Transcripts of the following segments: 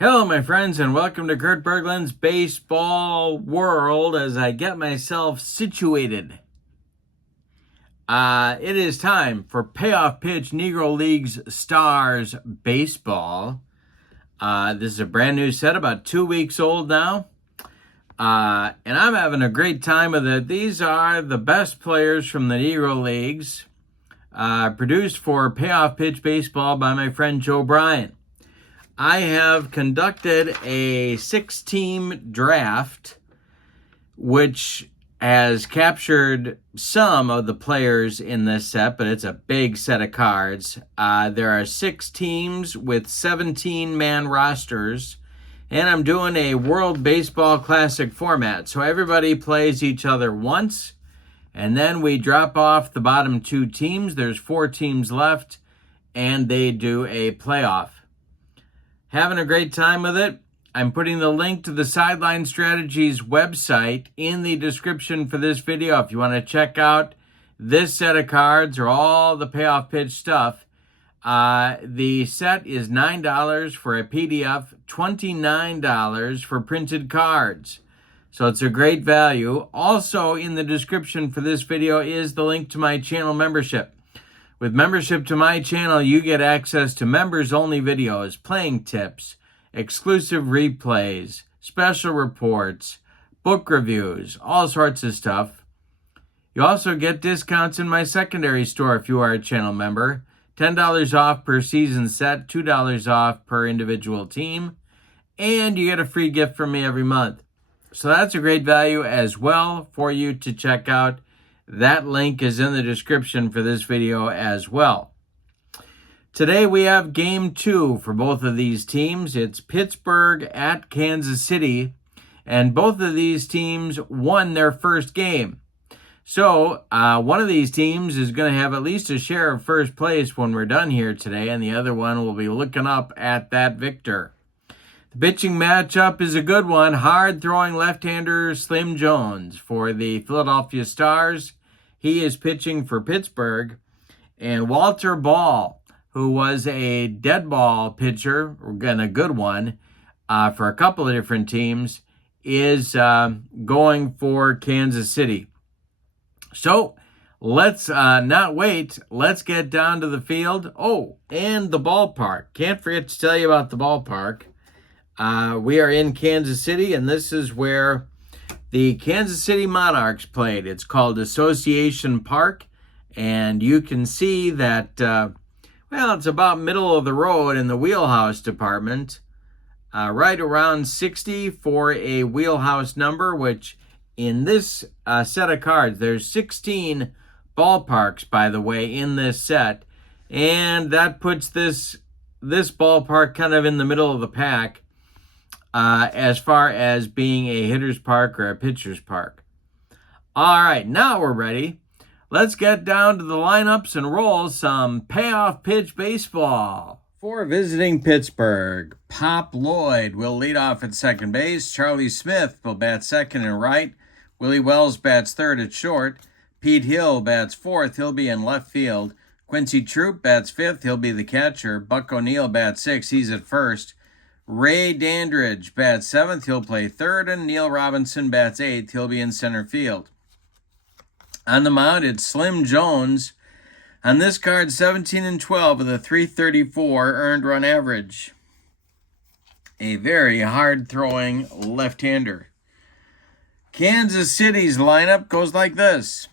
Hello, my friends, and welcome to Kurt Berglund's Baseball World as I get myself situated. It is time for Payoff Pitch Negro Leagues Stars Baseball. This is a brand new set, about 2 weeks old now. And I'm having a great time with it. These are the best players from the Negro Leagues, produced for Payoff Pitch Baseball by my friend Joe Bryant. I have conducted a 6-team draft, which has captured some of the players in this set, but it's a big set of cards. There are 6 teams with 17-man rosters, and I'm doing a World Baseball Classic format. So everybody plays each other once, and then we drop off the bottom 2 teams. There's 4 teams left, and they do a playoff. Having a great time with it. I'm putting the link to the Sideline Strategies website in the description for this video. If you want to check out this set of cards or all the Payoff Pitch stuff, the set is $9 for a PDF, $29 for printed cards. So it's a great value. Also in the description for this video is the link to my channel membership. With membership to my channel, you get access to members-only videos, playing tips, exclusive replays, special reports, book reviews, all sorts of stuff. You also get discounts in my secondary store if you are a channel member. $10 off per season set, $2 off per individual team, and you get a free gift from me every month. So that's a great value as well for you to check out. That link is in the description for this video as well. Today we have game 2 for both of these teams. It's Pittsburgh at Kansas City, and both of these teams won their first game. So one of these teams is going to have at least a share of first place when we're done here today, and the other one will be looking up at that victor. The pitching matchup is a good one. Hard-throwing left-hander Slim Jones for the Philadelphia Stars. He is pitching for Pittsburgh. And Walter Ball, who was a dead ball pitcher, and a good one, for a couple of different teams, is going for Kansas City. So let's not wait. Let's get down to the field. Oh, and the ballpark. Can't forget to tell you about the ballpark. We are in Kansas City, and this is where the Kansas City Monarchs played. It's called Association Park, and you can see that, it's about middle of the road in the wheelhouse department, right around 60 for a wheelhouse number, which in this set of cards, there's 16 ballparks, by the way, in this set, and that puts this ballpark kind of in the middle of the pack, as far as being a hitter's park or a pitcher's park. All right, now we're ready. Let's get down to the lineups and roll some Payoff Pitch Baseball. For visiting Pittsburgh, Pop Lloyd will lead off at second base. Charlie Smith will bat second and right. Willie Wells bats third at short. Pete Hill bats fourth. He'll be in left field. Quincy Troop bats fifth. He'll be the catcher. Buck O'Neill bats sixth. He's at first. Ray Dandridge bats seventh. He'll play third. And Neil Robinson bats eighth. He'll be in center field. On the mound, it's Slim Jones. On this card, 17-12 with a .334 earned run average. A very hard-throwing left-hander. Kansas City's lineup goes like this.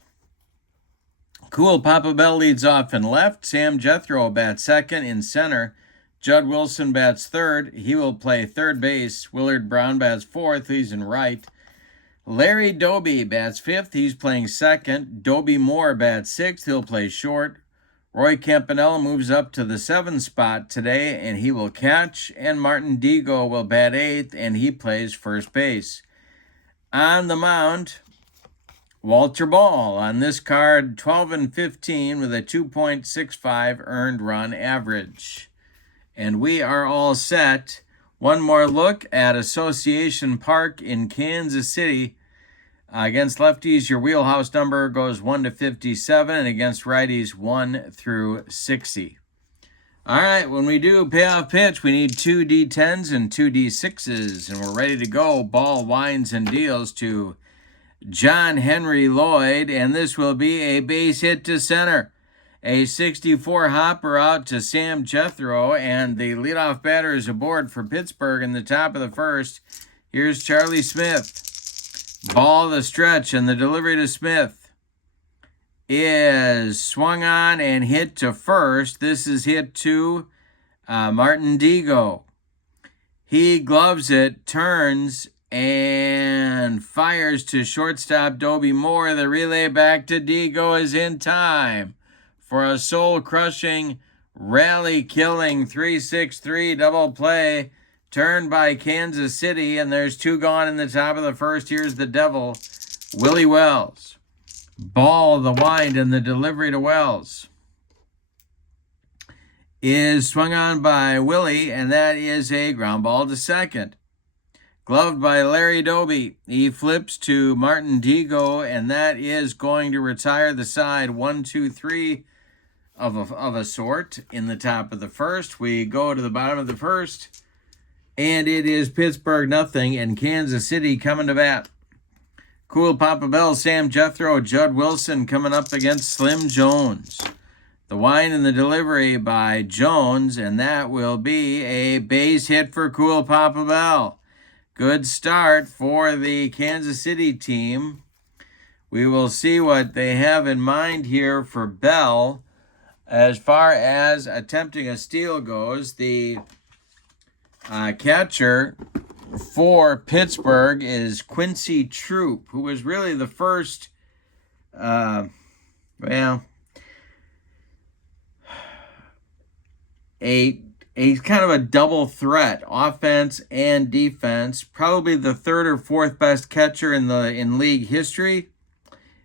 Cool Papa Bell leads off in left. Sam Jethro bats second in center. Judd Wilson bats third. He will play third base. Willard Brown bats fourth. He's in right. Larry Doby bats fifth. He's playing second. Doby Moore bats sixth. He'll play short. Roy Campanella moves up to the 7th spot today, and he will catch. And Martin Digo will bat eighth, and he plays first base. On the mound, Walter Ball. On this card, 12-15 with a 2.65 earned run average. And we are all set. One more look at Association Park in Kansas City. Against lefties, your wheelhouse number goes 1 to 57, and against righties, 1 through 60. All right, when we do payoff pitch, we need 2 D10s and 2 D6s, and we're ready to go. Ball winds and deals to John Henry Lloyd, and this will be a base hit to center. A 64 hopper out to Sam Jethro, and the leadoff batter is aboard for Pittsburgh in the top of the first. Here's Charlie Smith. Ball the stretch, and the delivery to Smith is swung on and hit to first. This is hit to Martin Digo. He gloves it, turns, and fires to shortstop Dobie Moore. The relay back to Digo is in time for a soul-crushing, rally-killing 3-6-3 double play turned by Kansas City, and there's 2 gone in the top of the first. Here's the Devil, Willie Wells. Ball, the wind, and the delivery to Wells is swung on by Willie, and that is a ground ball to second. Gloved by Larry Dobie. He flips to Martin Digo, and that is going to retire the side 1-2-3 of a sort in the top of the first. We go to the bottom of the first, and it is Pittsburgh nothing and Kansas City coming to bat. Cool Papa Bell, Sam Jethro, Judd Wilson coming up against Slim Jones. The wind and the delivery by Jones, and that will be a base hit for Cool Papa Bell. Good start for the Kansas City team. We will see what they have in mind here for Bell. As far as attempting a steal goes, the catcher for Pittsburgh is Quincy Troop, who was really the first, a kind of a double threat, offense and defense. Probably the 3rd or 4th best catcher in league history.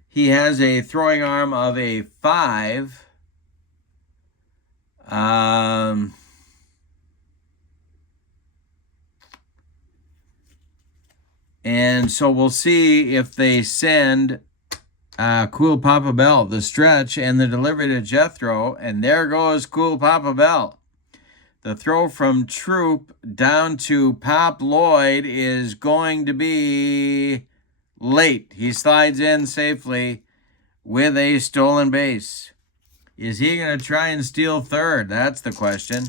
He has a throwing arm of a 5. And so we'll see if they send Cool Papa Bell, the stretch, and the delivery to Jethro. And there goes Cool Papa Bell. The throw from Troop down to Pop Lloyd is going to be late. He slides in safely with a stolen base. Is he going to try and steal third? That's the question.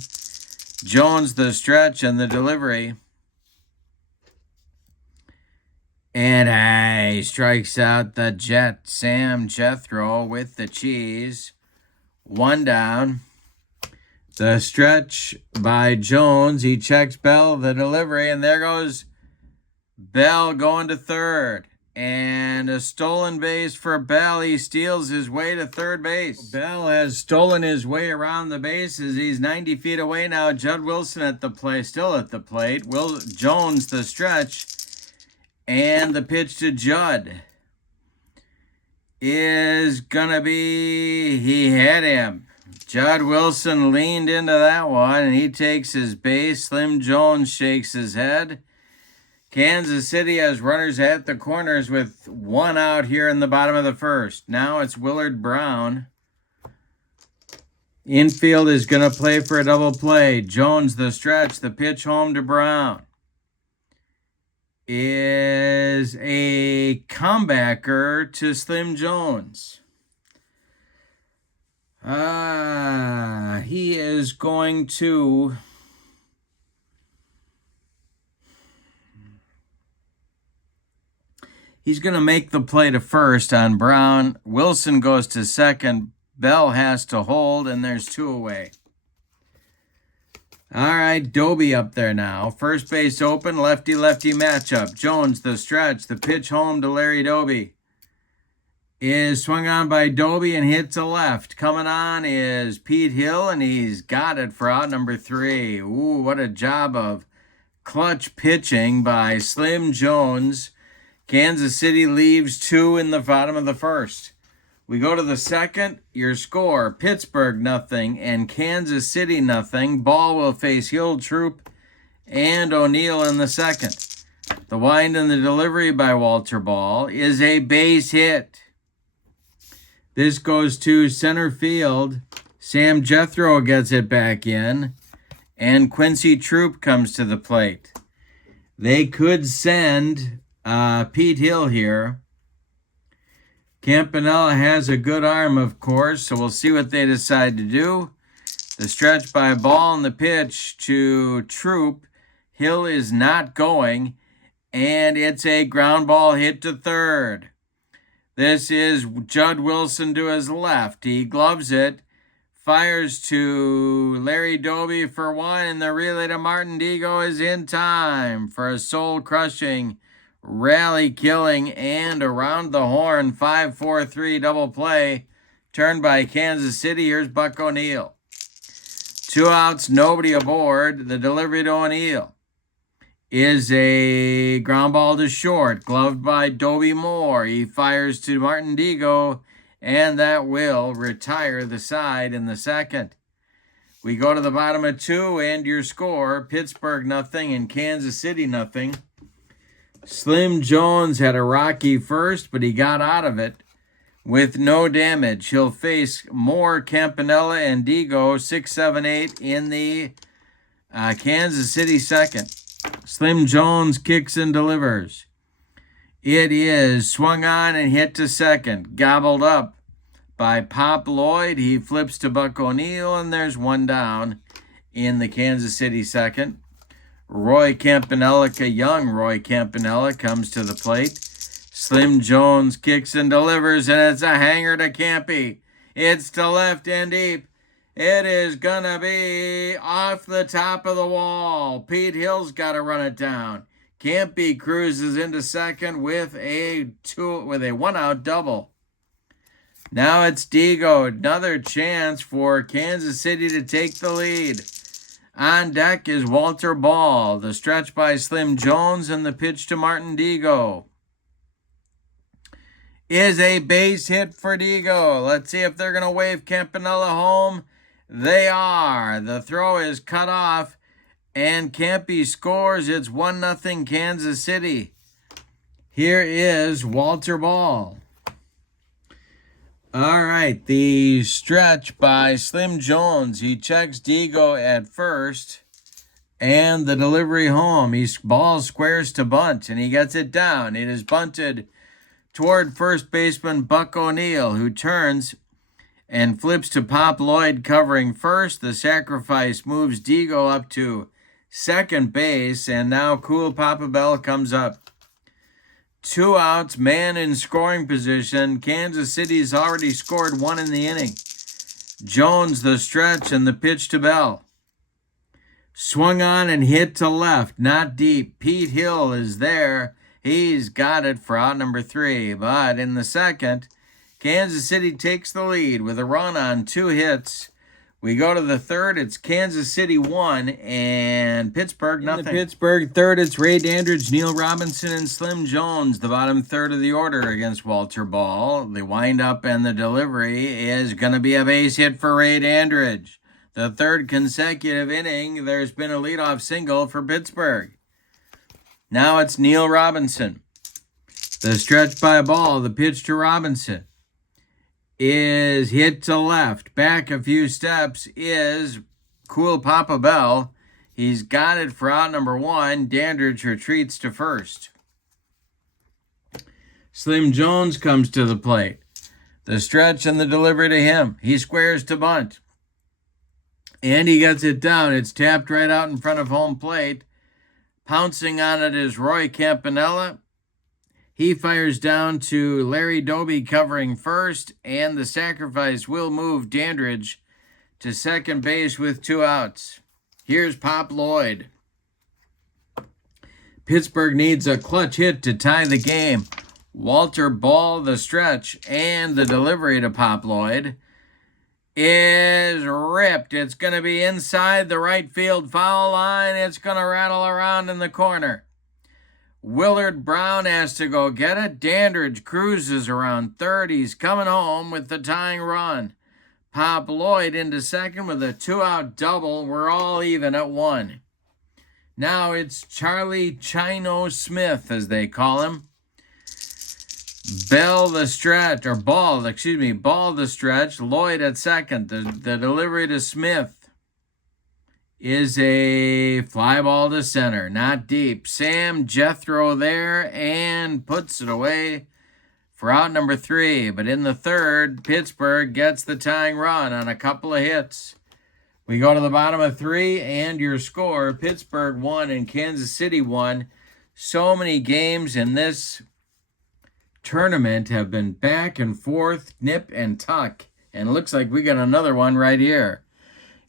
Jones, the stretch, and the delivery. And he strikes out the Jet, Sam Jethro, with the cheese. 1 down. The stretch by Jones. He checks Bell, the delivery, and there goes Bell going to third. And a stolen base for Bell. He steals his way to third base. Bell has stolen his way around the bases. He's 90 feet away now. Judd Wilson at the plate, still at the plate. Jones, the stretch. And the pitch to Judd is going to be, he had him. Judd Wilson leaned into that one, and he takes his base. Slim Jones shakes his head. Kansas City has runners at the corners with 1 out here in the bottom of the first. Now it's Willard Brown. Infield is going to play for a double play. Jones, the stretch, the pitch home to Brown is a comebacker to Slim Jones. He is going to make the play to first on Brown. Wilson goes to second. Bell has to hold, and there's 2 away. All right, Dobie up there now. First base open, lefty-lefty matchup. Jones, the stretch, the pitch home to Larry Dobie is swung on by Dobie and hit to left. Coming on is Pete Hill, and he's got it for out number 3. Ooh, what a job of clutch pitching by Slim Jones. Kansas City leaves 2 in the bottom of the first. We go to the second. Your score, Pittsburgh nothing and Kansas City nothing. Ball will face Hill, Troop, and O'Neill in the second. The wind and the delivery by Walter Ball is a base hit. This goes to center field. Sam Jethro gets it back in, and Quincy Troop comes to the plate. They could send Pete Hill here. Campanella has a good arm, of course, so we'll see what they decide to do. The stretch by ball and the pitch to Troop. Hill is not going, and it's a ground ball hit to third. This is Judd Wilson to his left. He gloves it, fires to Larry Doby for one, and the relay to Martin Digo is in time for a soul-crushing, rally-killing, and around the horn 5-4-3 double play turned by Kansas City. Here's Buck O'Neill. 2 outs, nobody aboard. The delivery to O'Neill is a ground ball to short, gloved by Doby Moore. He fires to Martin Digo, and that will retire the side in the second. We go to the bottom of 2, and your score, Pittsburgh 0 and Kansas City 0. Slim Jones had a rocky first, but he got out of it with no damage. He'll face Moore, Campanella, and Digo 6, 7, 8 in the Kansas City second. Slim Jones kicks and delivers. It is swung on and hit to second. Gobbled up by Pop Lloyd. He flips to Buck O'Neill, and there's one down in the Kansas City second. Roy Campanella, young Roy Campanella, comes to the plate. Slim Jones kicks and delivers, and it's a hanger to Campy. It's to left and deep. It is going to be off the top of the wall. Pete Hill's got to run it down. Campy cruises into second with a 1-out double. Now it's Digo. Another chance for Kansas City to take the lead. On deck is Walter Ball. The stretch by Slim Jones and the pitch to Martin Digo is a base hit for Digo. Let's see if they're going to wave Campanella home. They are. The throw is cut off, and Campy scores. It's 1-0 Kansas City. Here is Walter Ball. All right, the stretch by Slim Jones. He checks Digo at first, and the delivery home. Ball squares to bunt, and he gets it down. It is bunted toward first baseman Buck O'Neill, who turns and flips to Pop Lloyd covering first. The sacrifice moves Digo up to second base, and now Cool Papa Bell comes up. 2 outs, man in scoring position. Kansas City's already scored 1 in the inning. Jones the stretch and the pitch to Bell. Swung on and hit to left, not deep. Pete Hill is there. He's got it for out number 3, but in the second, Kansas City takes the lead with a run on 2 hits. We go to the third. It's Kansas City 1 and Pittsburgh 0. In the Pittsburgh third, it's Ray Dandridge, Neil Robinson, and Slim Jones, the bottom third of the order against Walter Ball. The windup and the delivery is going to be a base hit for Ray Dandridge. The third consecutive inning, there's been a leadoff single for Pittsburgh. Now it's Neil Robinson. The stretch by ball, the pitch to Robinson is hit to left. Back a few steps is Cool Papa Bell. He's got it for out number 1. Dandridge retreats to first. Slim Jones comes to the plate. The stretch and the delivery to him. He squares to bunt. And he gets it down. It's tapped right out in front of home plate. Pouncing on it is Roy Campanella. He fires down to Larry Doby covering first, and the sacrifice will move Dandridge to second base with 2 outs. Here's Pop Lloyd. Pittsburgh needs a clutch hit to tie the game. Walter Ball, the stretch, and the delivery to Pop Lloyd is ripped. It's going to be inside the right field foul line. It's going to rattle around in the corner. Willard Brown has to go get it. Dandridge cruises around third. He's coming home with the tying run. Pop Lloyd into second with a 2-out double. We're all even at 1. Now it's Charlie Chino Smith, as they call him. Ball the stretch. Ball the stretch. Lloyd at second. The delivery to Smith is a fly ball to center. Not deep. Sam Jethro there and puts it away for out number 3. But in the third, Pittsburgh gets the tying run on a couple of hits. We go to the bottom of 3, and your score, Pittsburgh 1 and Kansas City 1. So many games in this tournament have been back and forth, nip and tuck. And it looks like we got another one right here.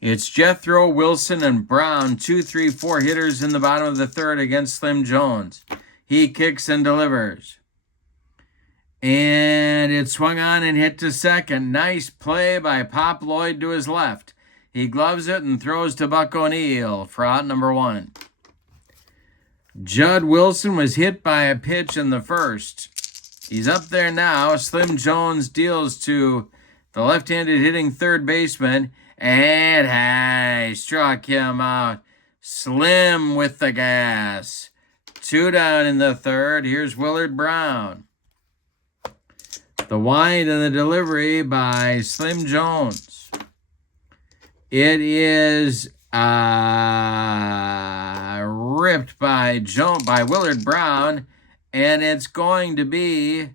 It's Jethro, Wilson, and Brown, 2, 3, 4 hitters in the bottom of the third against Slim Jones. He kicks and delivers. And it swung on and hit to second. Nice play by Pop Lloyd to his left. He gloves it and throws to Buck O'Neill for out number 1. Judd Wilson was hit by a pitch in the first. He's up there now. Slim Jones deals to the left-handed hitting third baseman, and he struck him out. Slim with the gas. 2 down in the third. Here's Willard Brown. The wind and the delivery by Slim Jones. It is ripped by Willard Brown, and it's going to be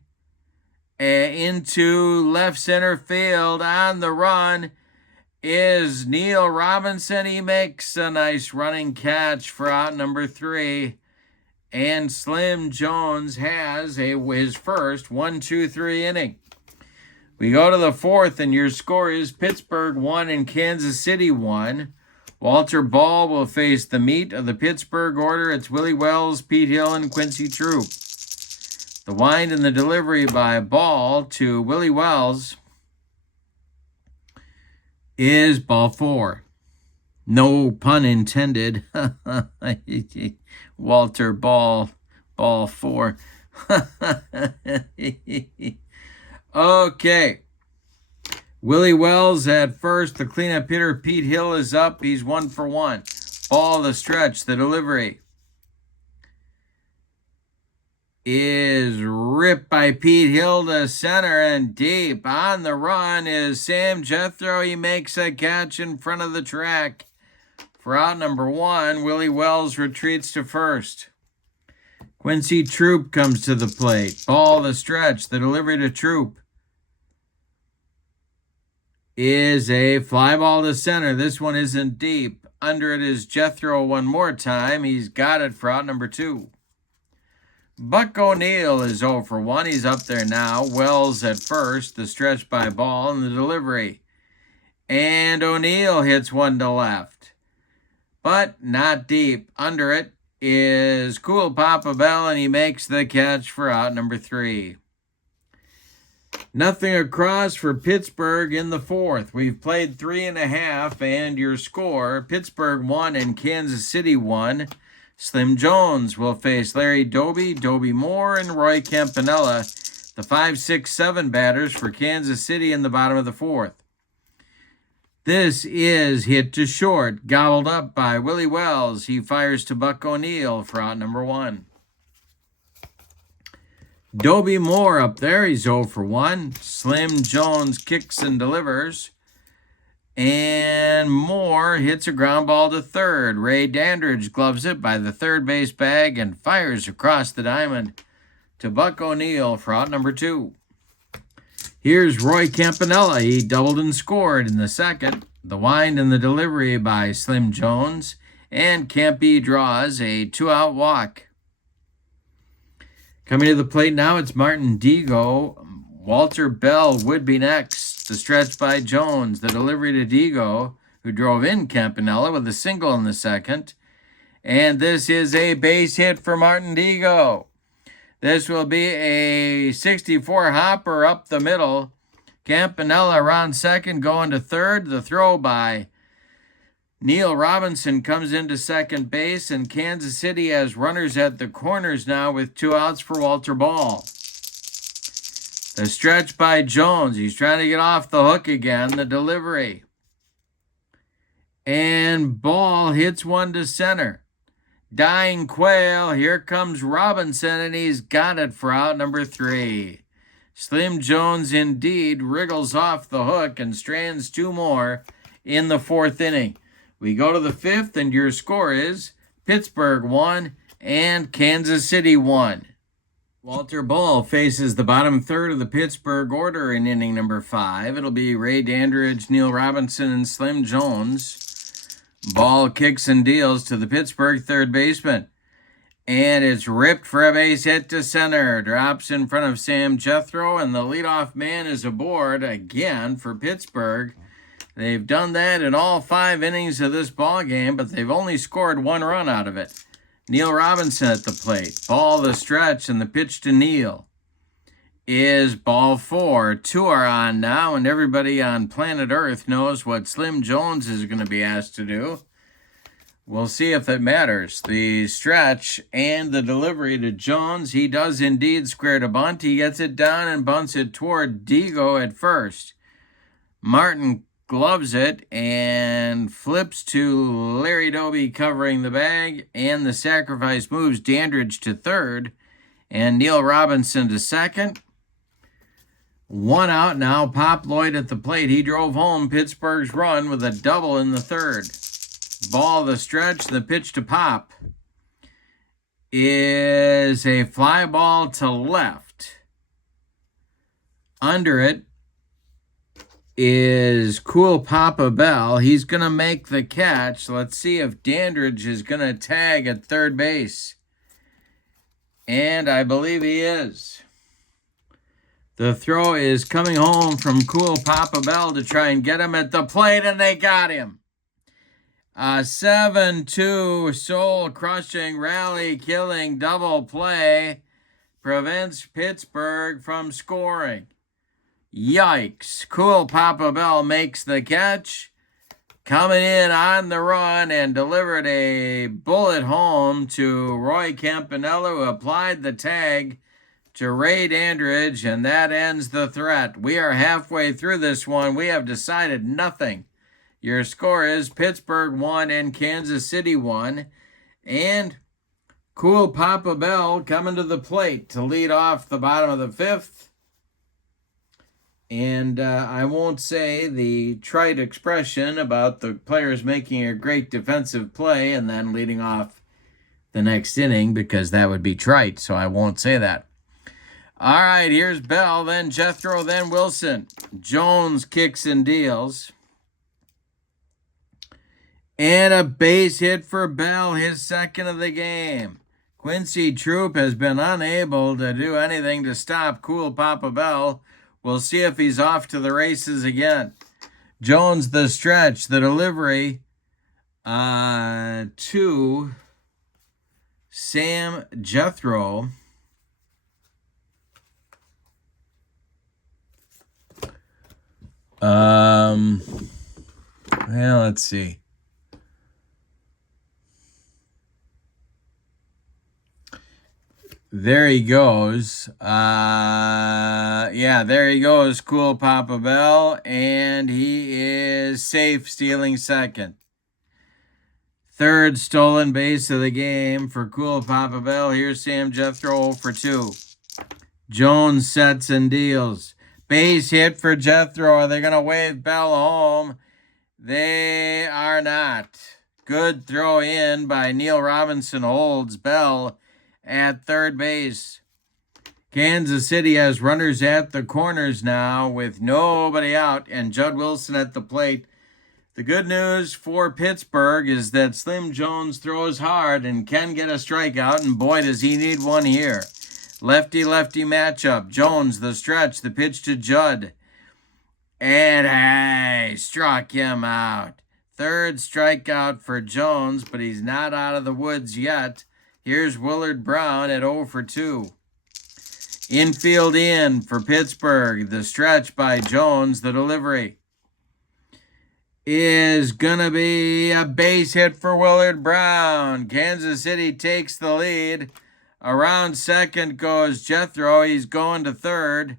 into left center field. On the run is Neil Robinson. He makes a nice running catch for out number 3. And Slim Jones has his first 1-2-3 inning. We go to the fourth, and your score is Pittsburgh 1 and Kansas City 1. Walter Ball will face the meat of the Pittsburgh order. It's Willie Wells, Pete Hill, and Quincy Troop. The wind and the delivery by Ball to Willie Wells is ball 4. No pun intended. Walter Ball 4. Okay. Willie Wells at first. The cleanup hitter, Pete Hill, is up. He's 1 for 1. Ball the stretch. The delivery is ripped by Pete Hill to center and deep. On the run is Sam Jethro. He makes a catch in front of the track. For out number 1, Willie Wells retreats to first. Quincy Troop comes to the plate. Ball the stretch. The delivery to Troop is a fly ball to center. This one isn't deep. Under it is Jethro one more time. He's got it for out number 2. Buck O'Neill is 0 for 1. He's up there now. Wells at first. The stretch by Ball and the delivery. And O'Neill hits one to left, but not deep. Under it is Cool Papa Bell, and he makes the catch for out number 3. Nothing across for Pittsburgh in the fourth. We've played 3.5, and your score, Pittsburgh 1 and Kansas City 1. Slim Jones will face Larry Doby, Doby Moore, and Roy Campanella, the 5, 6, 7 batters for Kansas City in the bottom of the fourth. This is hit to short, gobbled up by Willie Wells. He fires to Buck O'Neill for out number 1. Doby Moore up there, he's 0 for 1. Slim Jones kicks and delivers. And Moore hits a ground ball to third. Ray Dandridge gloves it by the third base bag and fires across the diamond to Buck O'Neill for out number 2. Here's Roy Campanella. He doubled and scored in the second. The wind and the delivery by Slim Jones. And Campy draws a 2-out walk. Coming to the plate now, it's Martin Digo. Walter Bell would be next. The stretch by Jones. The delivery to Digo, who drove in Campanella with a single in the second. And this is a base hit for Martin Digo. This will be a 64 hopper up the middle. Campanella around second, going to third. The throw by Neil Robinson comes into second base, and Kansas City has runners at the corners now with 2 outs for Walter Ball. The stretch by Jones. He's trying to get off the hook again. The delivery. And Ball hits one to center. Dying Quail. Here comes Robinson, and he's got it for out number 3. Slim Jones indeed wriggles off the hook and strands 2 more in the 4th inning. We go to the 5th, and your score is Pittsburgh 1 and Kansas City 1. Walter Ball faces the bottom third of the Pittsburgh order in inning number 5. It'll be Ray Dandridge, Neil Robinson, and Slim Jones. Ball kicks and deals to the Pittsburgh third baseman. And it's ripped for a base hit to center. Drops in front of Sam Jethro, and the leadoff man is aboard again for Pittsburgh. They've done that in all 5 innings of this ball game, but they've only scored 1 run out of it. Neil Robinson at the plate. Ball the stretch, and the pitch to Neil is ball 4. 2 are on now, and everybody on planet Earth knows what Slim Jones is going to be asked to do. We'll see if it matters. The stretch and the delivery to Jones. He does indeed square to bunt. He gets it down and bunts it toward Digo at first. Martin gloves it and flips to Larry Doby covering the bag. And the sacrifice moves Dandridge to third and Neil Robinson to second. 1 out now. Pop Lloyd at the plate. He drove home Pittsburgh's run with a double in the 3rd. Ball the stretch, the pitch to Pop is a fly ball to left. Under it is Cool Papa Bell. He's going to make the catch. Let's see if Dandridge is going to tag at third base. And I believe he is. The throw is coming home from Cool Papa Bell to try and get him at the plate, and they got him. A 7-2 soul-crushing, rally-killing double play prevents Pittsburgh from scoring. Yikes. Cool Papa Bell makes the catch, coming in on the run, and delivered a bullet home to Roy Campanella, who applied the tag to Ray Dandridge, and that ends the threat. We are halfway through this one. We have decided nothing. Your score is Pittsburgh 1 and Kansas City 1. And Cool Papa Bell coming to the plate to lead off the bottom of the 5th. And I won't say the trite expression about the players making a great defensive play and then leading off the next inning, because that would be trite, so I won't say that. All right, here's Bell, then Jethro, then Wilson. Jones kicks and deals. And a base hit for Bell, his 2nd of the game. Quincy Troop has been unable to do anything to stop Cool Papa Bell. We'll see if he's off to the races again. Jones the stretch, the delivery to Sam Jethro. Well, let's see. There he goes. There he goes, Cool Papa Bell, and he is safe, stealing 2nd. 3rd stolen base of the game for Cool Papa Bell. Here's Sam Jethro for 2. Jones sets and deals. Base hit for Jethro. Are they going to wave Bell home? They are not. Good throw in by Neil Robinson, holds Bell at third base. Kansas City has runners at the corners now with nobody out and Judd Wilson at the plate. The good news for Pittsburgh is that Slim Jones throws hard and can get a strikeout, and boy, does he need one here. Lefty-lefty matchup. Jones, the stretch, the pitch to Judd. And struck him out. 3rd strikeout for Jones, but he's not out of the woods yet. Here's Willard Brown at 0 for 2. Infield in for Pittsburgh. The stretch by Jones. The delivery is going to be a base hit for Willard Brown. Kansas City takes the lead. Around 2nd goes Jethro. He's going to 3rd.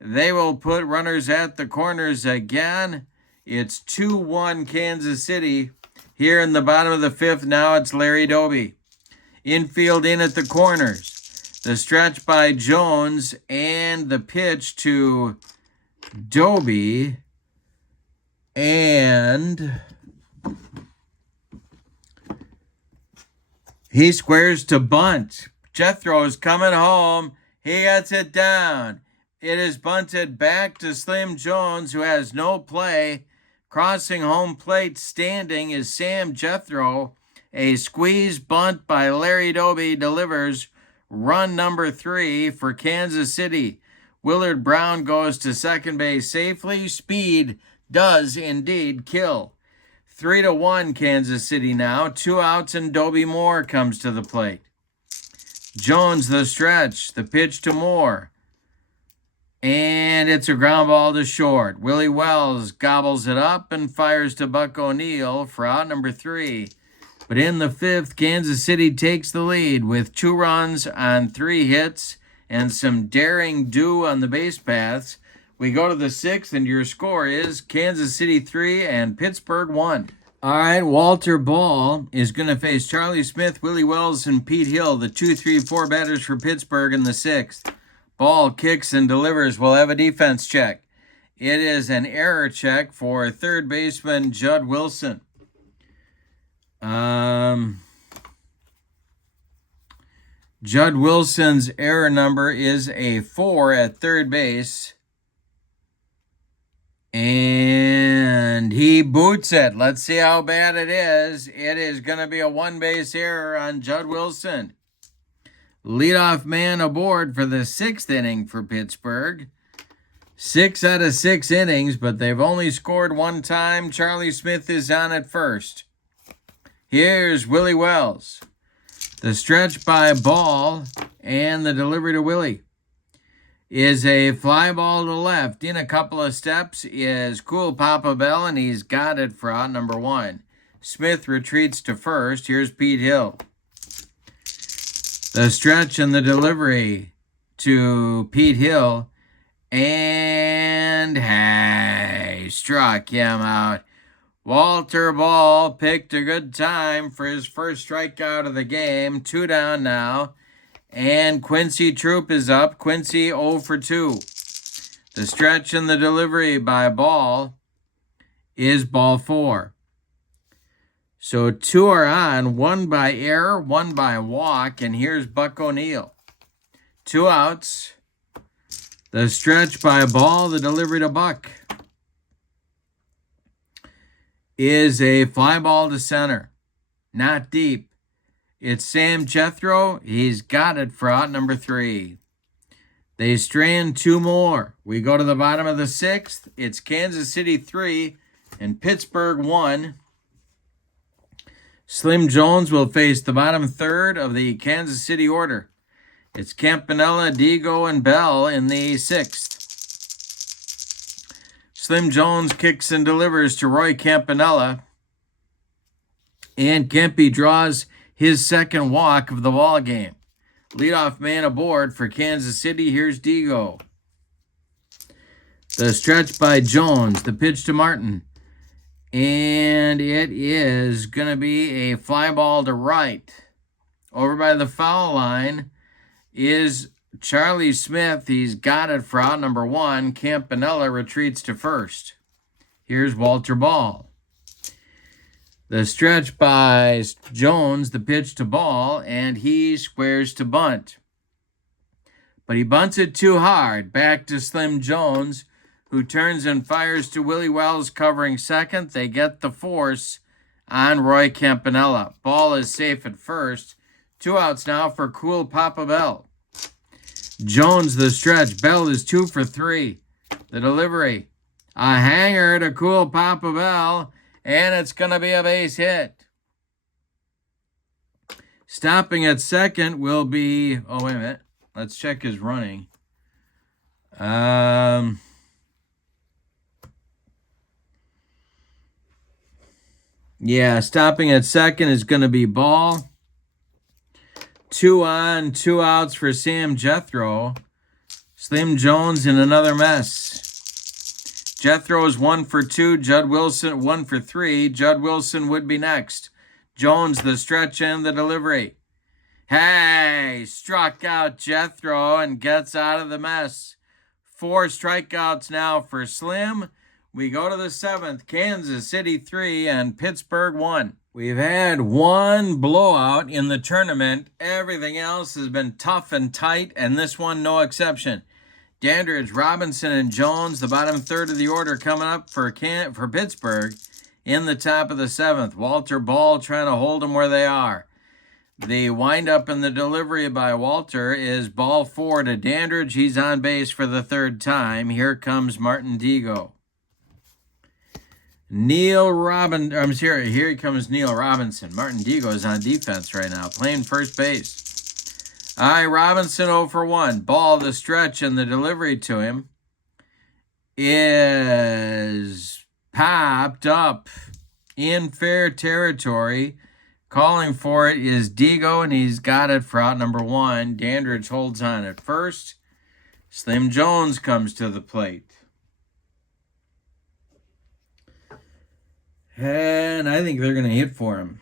They will put runners at the corners again. It's 2-1 Kansas City. Here in the bottom of the 5th, now it's Larry Doby. Infield in at the corners. The stretch by Jones and the pitch to Doby. And he squares to bunt. Jethro's coming home. He gets it down. It is bunted back to Slim Jones, who has no play. Crossing home plate standing is Sam Jethro. A squeeze bunt by Larry Doby delivers run number 3 for Kansas City. Willard Brown goes to second base safely. Speed does indeed kill. 3-1 Kansas City now. 2 outs and Doby Moore comes to the plate. Jones the stretch. The pitch to Moore. And it's a ground ball to short. Willie Wells gobbles it up and fires to Buck O'Neil for out number 3. But in the 5th, Kansas City takes the lead with 2 runs on 3 hits and some daring do on the base paths. We go to the 6th, and your score is Kansas City 3 and Pittsburgh 1. All right, Walter Ball is going to face Charlie Smith, Willie Wells, and Pete Hill, the 2, 3, 4 batters for Pittsburgh in the 6th. Ball kicks and delivers. We'll have a defense check. It is an error check for third baseman Judd Wilson. Judd Wilson's error number is a 4 at third base. And he boots it. Let's see how bad it is. It is going to be a 1-base error on Judd Wilson. Leadoff man aboard for the 6th inning for Pittsburgh. 6 out of 6 innings, but they've only scored 1 time. Charlie Smith is on at first. Here's Willie Wells. The stretch by Ball and the delivery to Willie is a fly ball to left. In a couple of steps is Cool Papa Bell, and he's got it for out number 1. Smith retreats to first. Here's Pete Hill. The stretch and the delivery to Pete Hill, and hey, struck him out. Walter Ball picked a good time for his first strikeout of the game. 2 down now. And Quincy Troop is up. Quincy 0 for 2. The stretch and the delivery by Ball is ball 4. So 2 are on. 1 by error, 1 by walk. And here's Buck O'Neil. 2 outs. The stretch by Ball, the delivery to Buck is a fly ball to center. Not deep. It's Sam Jethro. He's got it for out number 3. They strand 2 more. We go to the bottom of the 6th. It's Kansas City 3 and Pittsburgh 1. Slim Jones will face the bottom 3rd of the Kansas City order. It's Campanella, Digo, and Bell in the 6th. Slim Jones kicks and delivers to Roy Campanella. And Kempe draws his 2nd walk of the ball game. Leadoff man aboard for Kansas City. Here's Digo. The stretch by Jones. The pitch to Martin. And it is going to be a fly ball to right. Over by the foul line is Charlie Smith. He's got it for out number 1. Campanella retreats to first. Here's Walter Ball. The stretch by Jones, the pitch to Ball, and he squares to bunt. But he bunts it too hard. Back to Slim Jones, who turns and fires to Willie Wells covering second. They get the force on Roy Campanella. Ball is safe at first. 2 outs now for Cool Papa Bell. Jones the stretch. Bell is 2 for 3. The delivery. A hanger to Cool Papa Bell, and it's going to be a base hit. Stopping at second will be... Oh, wait a minute. Let's check his running. Yeah, stopping at second is going to be Ball. 2 on, 2 outs for Sam Jethro. Slim Jones in another mess. Jethro is 1 for 2. Judd Wilson 1 for 3. Judd Wilson would be next. Jones the stretch and the delivery. Hey, high. Struck out Jethro and gets out of the mess. 4 strikeouts now for Slim. We go to the 7th. Kansas City 3 and Pittsburgh 1. We've had one blowout in the tournament. Everything else has been tough and tight, and this one no exception. Dandridge, Robinson, and Jones, the bottom third of the order coming up for Pittsburgh in the top of the 7th. Walter Ball trying to hold them where they are. The windup in the delivery by Walter is ball 4 to Dandridge. He's on base for the 3rd time. Here comes Martin Digo. Here comes Neil Robinson. Martin Digo is on defense right now, playing first base. All right, Robinson 0 for 1. Ball, the stretch, and the delivery to him is popped up in fair territory. Calling for it is Digo, and he's got it for out number 1. Dandridge holds on at first. Slim Jones comes to the plate. And I think they're going to hit for him.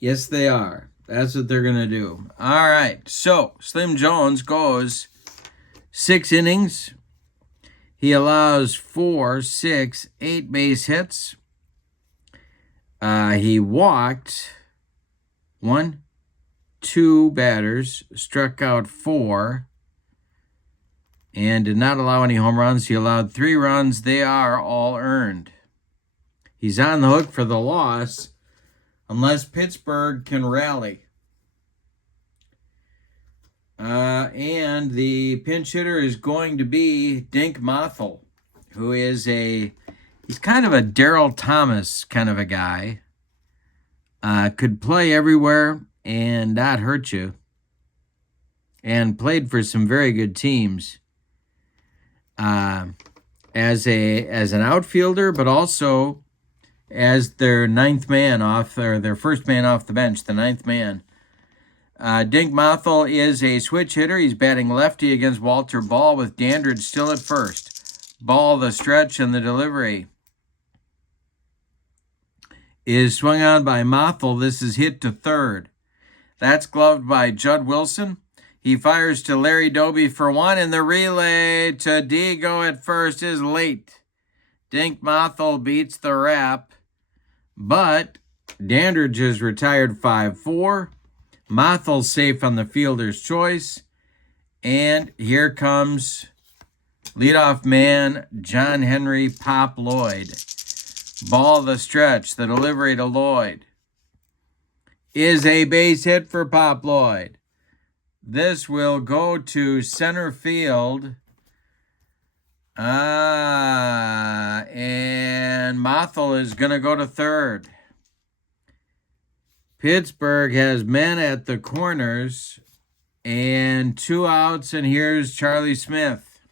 Yes, they are. That's what they're going to do. All right. So, Slim Jones goes 6 innings. He allows 4, 6, 8 base hits. He walked 1, 2 batters, struck out 4. And did not allow any home runs. He allowed 3 runs. They are all earned. He's on the hook for the loss unless Pittsburgh can rally. And the pinch hitter is going to be Dink Mothel, who is he's kind of a Darryl Thomas kind of a guy. Could play everywhere and not hurt you. And played for some very good teams. As an outfielder, but also as their ninth man off, or their first man off the bench, the 9th man. Dink Mothel is a switch hitter. He's batting lefty against Walter Ball with Dandridge still at first. Ball, the stretch, and the delivery is swung on by Mothel. This is hit to 3rd. That's gloved by Judd Wilson. He fires to Larry Doby for 1, and the relay to Digo at first is late. Dink Mothel beats the wrap, but Dandridge is retired 5-4. Mothel's safe on the fielder's choice, and here comes leadoff man John Henry Pop Lloyd. Ball, the stretch, the delivery to Lloyd is a base hit for Pop Lloyd. This will go to center field. And Mothel is going to go to 3rd. Pittsburgh has men at the corners and 2 outs, and here's Charlie Smith.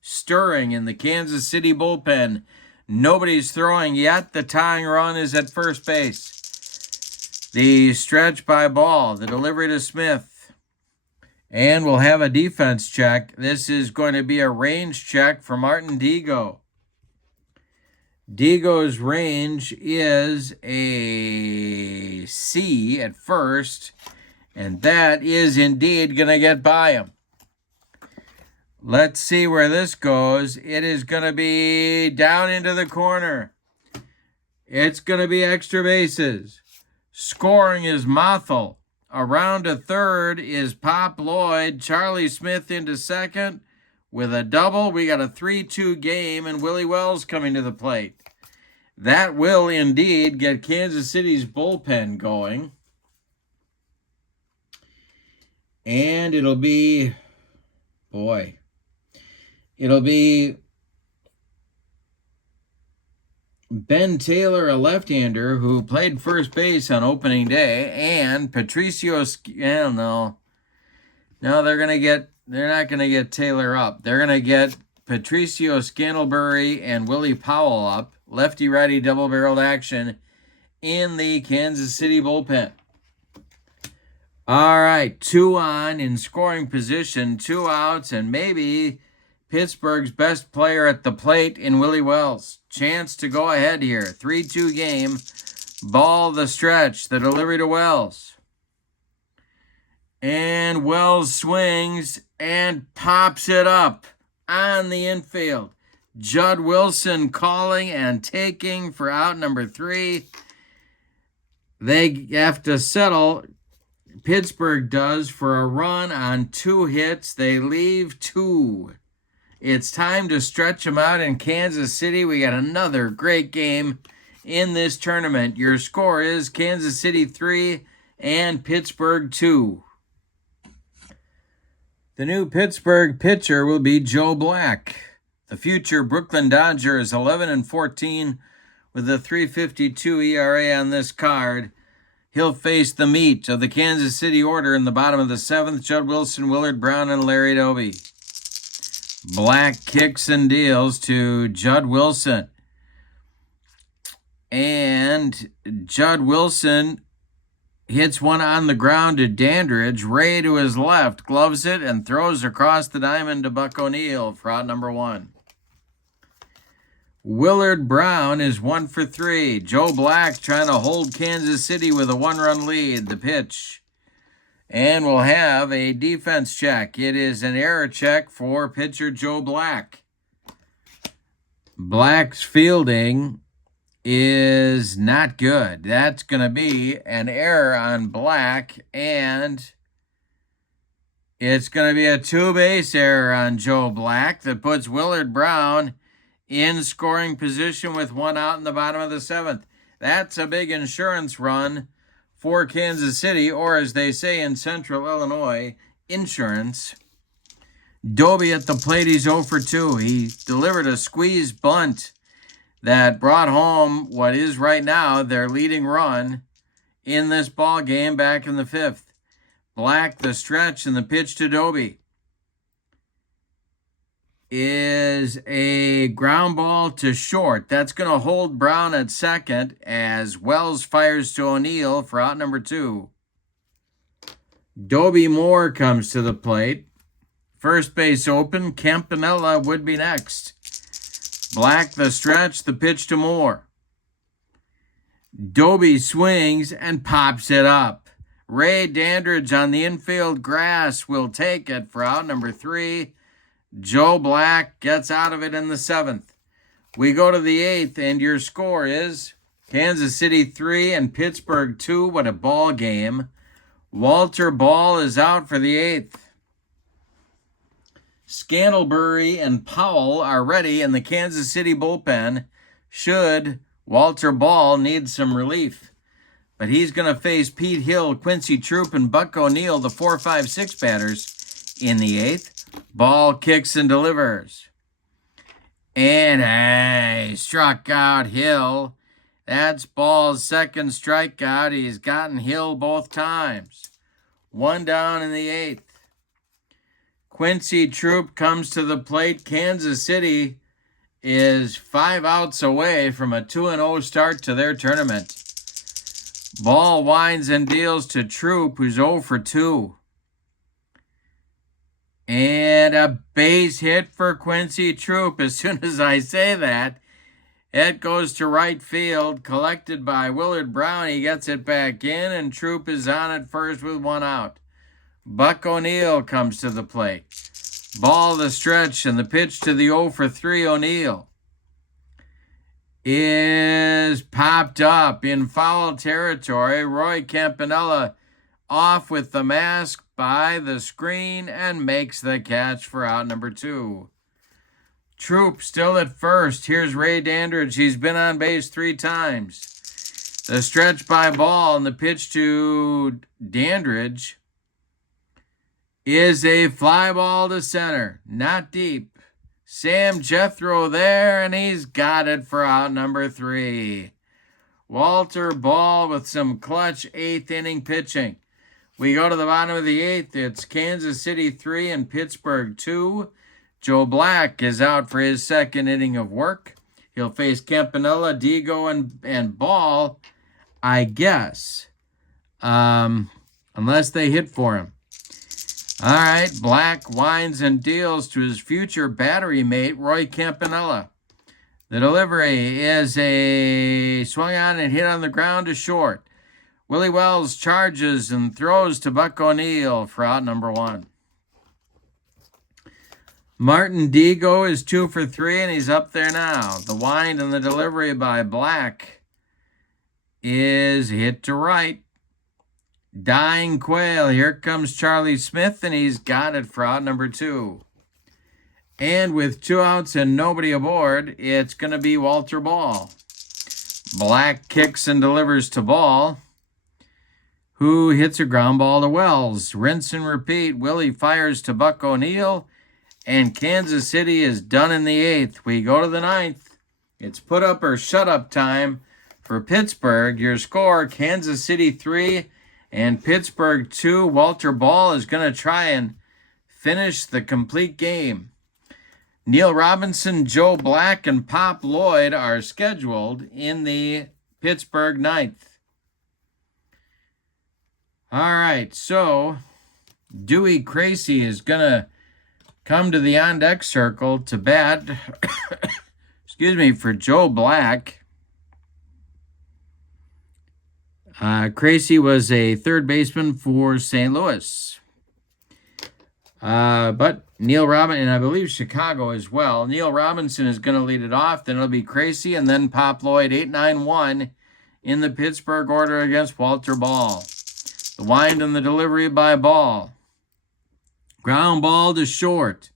Stirring in the Kansas City bullpen. Nobody's throwing yet. The tying run is at first base. The stretch by Ball, the delivery to Smith. And we'll have a defense check. This is going to be a range check for Martin Digo. Digo's range is a C at first, and that is indeed going to get by him. Let's see where this goes. It is going to be down into the corner. It's going to be extra bases. Scoring is Mothel. Around to 3rd is Pop Lloyd. Charlie Smith into 2nd with a double. We got a 3-2 game, and Willie Wells coming to the plate. That will indeed get Kansas City's bullpen going. And it'll be Ben Taylor, a left-hander who played first base on opening day, and Patricio. No, they're not gonna get Taylor up. They're gonna get Patricio Scantlebury and Willie Powell up, lefty-righty double-barreled action in the Kansas City bullpen. All right, 2 on in scoring position, 2 outs, and maybe Pittsburgh's best player at the plate in Willie Wells. Chance to go ahead here. 3-2 game. Ball the stretch, the delivery to Wells. And Wells swings and pops it up on the infield. Judd Wilson calling and taking for out number 3. They have to settle, Pittsburgh does, for a run on 2 hits. They leave 2. It's time to stretch them out in Kansas City. We got another great game in this tournament. Your score is Kansas City 3 and Pittsburgh 2. The new Pittsburgh pitcher will be Joe Black. The future Brooklyn Dodger is 11-14 with a 3.52 ERA on this card. He'll face the meat of the Kansas City order in the bottom of the 7th. Judd Wilson, Willard Brown, and Larry Doby. Black kicks and deals to Judd Wilson. And Judd Wilson hits one on the ground to Dandridge. Ray to his left gloves it and throws across the diamond to Buck O'Neil for out number 1. Willard Brown is 1 for 3. Joe Black trying to hold Kansas City with a 1-run lead. The pitch. And we'll have a defense check. It is an error check for pitcher Joe Black. Black's fielding is not good. That's going to be an error on Black, and it's going to be a 2-base error on Joe Black that puts Willard Brown in scoring position with 1 out in the bottom of the 7th. That's a big insurance run for Kansas City, or as they say in Central Illinois, insurance. Doby at the plate, he's 0 for 2. He delivered a squeeze bunt that brought home what is right now their leading run in this ball game back in the 5th. Black, the stretch, and the pitch to Doby is a ground ball to short. That's going to hold Brown at second as Wells fires to O'Neil for out number 2. Doby Moore comes to the plate. First base open. Campanella would be next. Black, the stretch, the pitch to Moore. Doby swings and pops it up. Ray Dandridge on the infield grass will take it for out number 3. Joe Black gets out of it in the 7th. We go to the 8th, and your score is Kansas City 3 and Pittsburgh 2. What a ball game. Walter Ball is out for the 8th. Scantlebury and Powell are ready in the Kansas City bullpen should Walter Ball need some relief. But he's going to face Pete Hill, Quincy Troop, and Buck O'Neil, the 4, 5, 6 batters in the 8th. Ball kicks and delivers. And he struck out Hill. That's Ball's second strikeout. He's gotten Hill both times. 1 down in the 8th. Quincy Troop comes to the plate. Kansas City is 5 outs away from a 2-0 start to their tournament. Ball winds and deals to Troop, who's 0 for 2. And a base hit for Quincy Troop. As soon as I say that, it goes to right field, collected by Willard Brown. He gets it back in, and Troop is on at first with 1 out. Buck O'Neil comes to the plate. Ball the stretch, and the pitch to the 0 for 3 O'Neil is popped up in foul territory. Roy Campanella off with the mask by the screen and makes the catch for out number 2. Troop still at first. Here's Ray Dandridge. He's been on base 3 times. The stretch by Ball and the pitch to Dandridge is a fly ball to center. Not deep. Sam Jethro there, and he's got it for out number 3. Walter Ball with some clutch 8th inning pitching. We go to the bottom of the 8th. It's Kansas City 3 and Pittsburgh 2. Joe Black is out for his second inning of work. He'll face Campanella, Digo, and Ball, I guess, unless they hit for him. All right, Black winds and deals to his future battery mate, Roy Campanella. The delivery is a swung on and hit on the ground to short. Willie Wells charges and throws to Buck O'Neill for out number 1. Martin Digo is 2 for 3, and he's up there now. The wind and the delivery by Black is hit to right. Dying Quail. Here comes Charlie Smith, and he's got it for out number 2. And with 2 outs and nobody aboard, it's going to be Walter Ball. Black kicks and delivers to Ball, who hits a ground ball to Wells. Rinse and repeat. Willie fires to Buck O'Neill, and Kansas City is done in the 8th. We go to the 9th. It's put up or shut up time for Pittsburgh. Your score, Kansas City 3 and Pittsburgh 2. Walter Ball is going to try and finish the complete game. Neil Robinson, Joe Black, and Pop Lloyd are scheduled in the Pittsburgh 9th. All right, so Dewey Crazy is going to come to the on-deck circle to bat, excuse me, for Joe Black. Crazy was a third baseman for St. Louis. But Neil Robinson, and I believe Chicago as well. Neil Robinson is going to lead it off. Then it'll be Crazy, and then Pop Lloyd, 8-9-1 in the Pittsburgh order against Walter Ball. The wind and the delivery by Ball. Ground ball to short.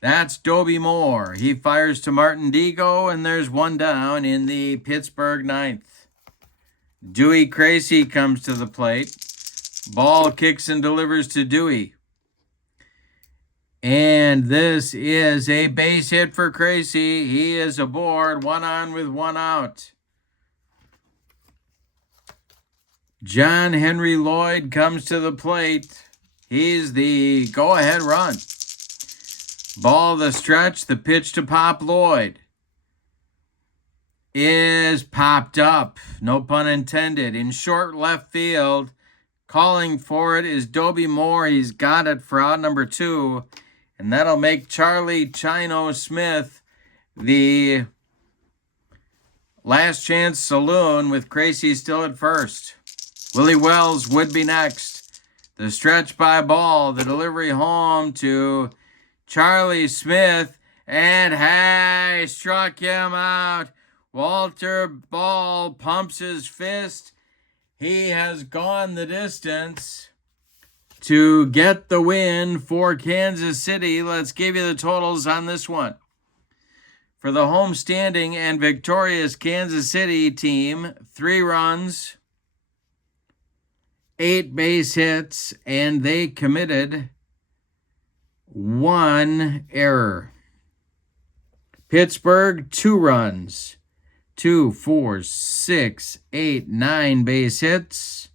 That's Dobie Moore. He fires to Martin Digo, and there's 1 down in the Pittsburgh 9th. Dewey Crazy comes to the plate. Ball kicks and delivers to Dewey. And this is a base hit for Crazy. He is aboard, 1 on with 1 out. John Henry Lloyd comes to the plate. He's the go-ahead run. Ball the stretch, the pitch to Pop Lloyd is popped up, no pun intended, in short left field. Calling for it is Dobie Moore. He's got it for out number 2, and that'll make Charlie Chino Smith the last chance saloon with Crazy still at first. Willie Wells would be next. The stretch by Ball, the delivery home to Charlie Smith, and hey, struck him out. Walter Ball pumps his fist. He has gone the distance to get the win for Kansas City. Let's give you the totals on this one. For the homestanding and victorious Kansas City team, 3 runs, 8 base hits, and they committed 1 error. Pittsburgh, 2 runs, 2, 4, 6, 8, 9 base hits,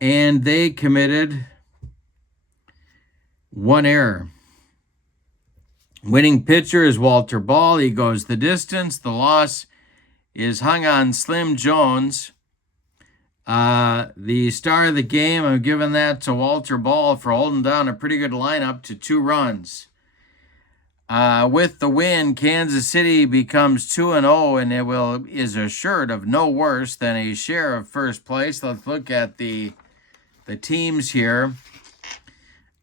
and they committed 1 error. Winning pitcher is Walter Ball. He goes the distance. The loss is hung on Slim Jones. The star of the game, I'm giving that to Walter Ball for holding down a pretty good lineup to 2 runs. With the win, Kansas City becomes 2-0, and it is assured of no worse than a share of first place. Let's look at the teams here.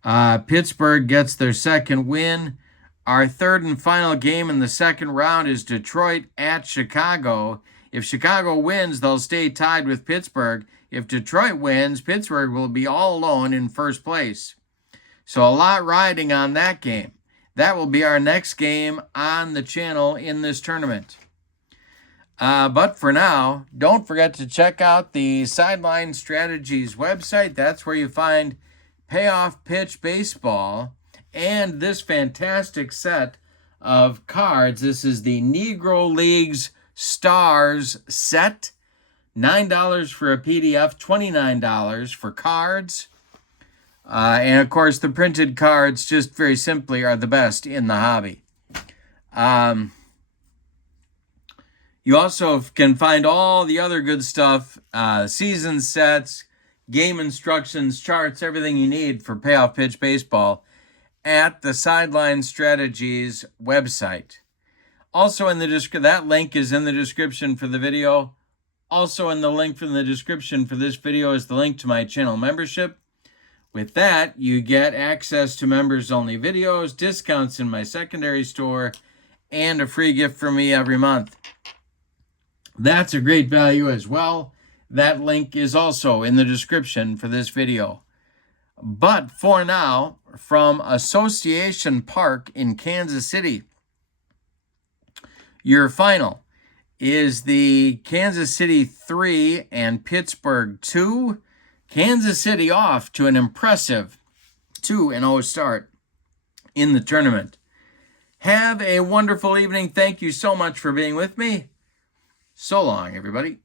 Pittsburgh gets their 2nd win. Our 3rd and final game in the 2nd round is Detroit at Chicago. If Chicago wins, they'll stay tied with Pittsburgh. If Detroit wins, Pittsburgh will be all alone in first place. So a lot riding on that game. That will be our next game on the channel in this tournament. But for now, don't forget to check out the Sideline Strategies website. That's where you find Payoff Pitch Baseball and this fantastic set of cards. This is the Negro Leagues Stars set. $9 for a PDF, $29 for cards. And of course, the printed cards, just very simply, are the best in the hobby. You also can find all the other good stuff, season sets, game instructions, charts, everything you need for Payoff Pitch Baseball at the Sideline Strategies website. Also in the that link is in the description for the video. Also in the link from the description for this video is the link to my channel membership. With that, you get access to members-only videos, discounts in my secondary store, and a free gift from me every month. That's a great value as well. That link is also in the description for this video. But for now, from Association Park in Kansas City, your final is the Kansas City 3 and Pittsburgh 2. Kansas City off to an impressive 2-0 start in the tournament. Have a wonderful evening. Thank you so much for being with me. So long, everybody.